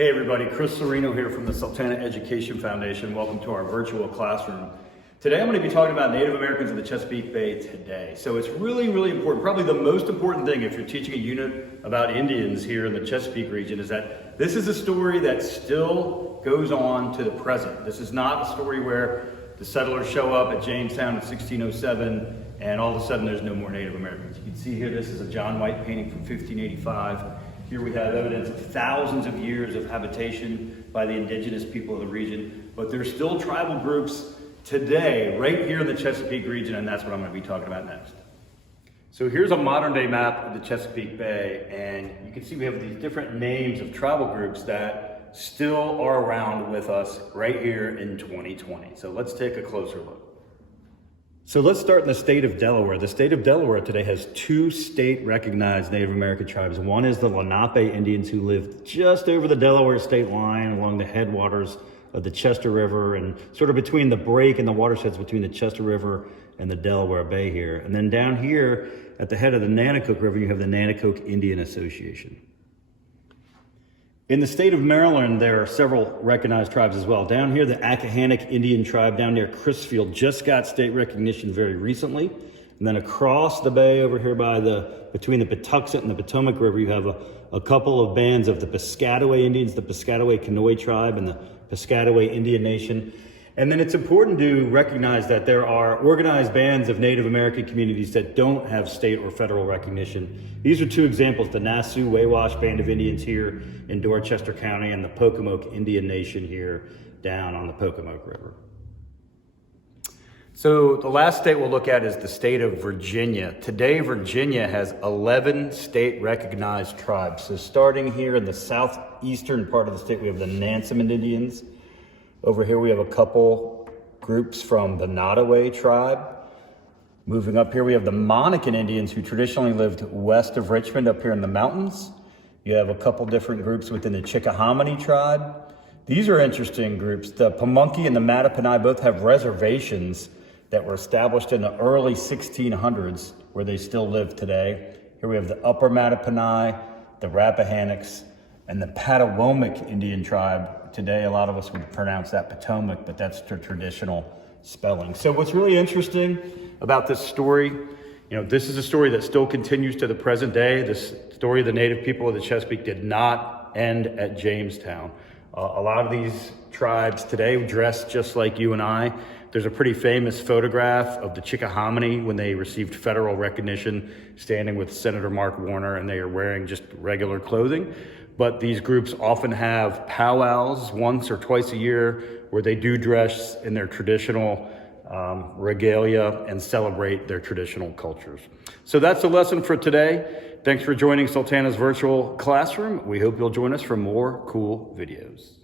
Hey everybody, Chris Serino here from the Sultana Education Foundation. Welcome to our virtual classroom. Today I'm going to be talking about Native Americans of the Chesapeake Bay today. So it's really important, probably the most important thing if you're teaching a unit about Indians here in the Chesapeake region is that this is a story that still goes on to the present. This is not a story where the settlers show up at Jamestown in 1607 and all of a sudden there's no more Native Americans. You can see here this is a John White painting from 1585. Here we have evidence of thousands of years of habitation by the indigenous people of the region, but there's still tribal groups today right here in the Chesapeake region, and that's what I'm going to be talking about next. So here's a modern day map of the Chesapeake Bay, and you can see we have these different names of tribal groups that still are around with us right here in 2020. So let's take a closer look. So let's start in the state of Delaware. The state of Delaware today has two state-recognized Native American tribes. One is the Lenape Indians who lived just over the Delaware state line along the headwaters of the Chester River and sort of between the break and the watersheds between the Chester River and the Delaware Bay here. And then down here at the head of the Nanticoke River, you have the Nanticoke Indian Association. In the state of Maryland, there are several recognized tribes as well. Down here, the Accohannock Indian tribe down near Crisfield just got state recognition very recently. And then across the bay over here between the Patuxent and the Potomac River, you have a couple of bands of the Piscataway Indians, the Piscataway Conoy tribe and the Piscataway Indian Nation. And then it's important to recognize that there are organized bands of Native American communities that don't have state or federal recognition. These are two examples, the Nassau-Wawash Band of Indians here in Dorchester County and the Pocomoke Indian Nation here down on the Pocomoke River. So the last state we'll look at is the state of Virginia. Today, Virginia has 11 state recognized tribes. So starting here in the southeastern part of the state, we have the Nansemond Indians. Over here we have a couple groups from the Nottoway tribe. Moving up here we have the Monacan Indians who traditionally lived west of Richmond up here in the mountains. You have a couple different groups within the Chickahominy tribe. These are interesting groups. The Pamunkey and the Mattaponi both have reservations that were established in the early 1600s where they still live today. Here we have the Upper Mattaponi, the Rappahannocks, and the Patawomic Indian tribe. Today, a lot of us would pronounce that Potomac, but that's the traditional spelling. So what's really interesting about this story, this is a story that still continues to the present day. This story of the Native people of the Chesapeake did not end at Jamestown. A lot of these tribes today dress just like you and I. There's a pretty famous photograph of the Chickahominy when they received federal recognition, standing with Senator Mark Warner, and they are wearing just regular clothing. But these groups often have powwows once or twice a year where they do dress in their traditional regalia and celebrate their traditional cultures. So that's the lesson for today. Thanks for joining Sultana's virtual classroom. We hope you'll join us for more cool videos.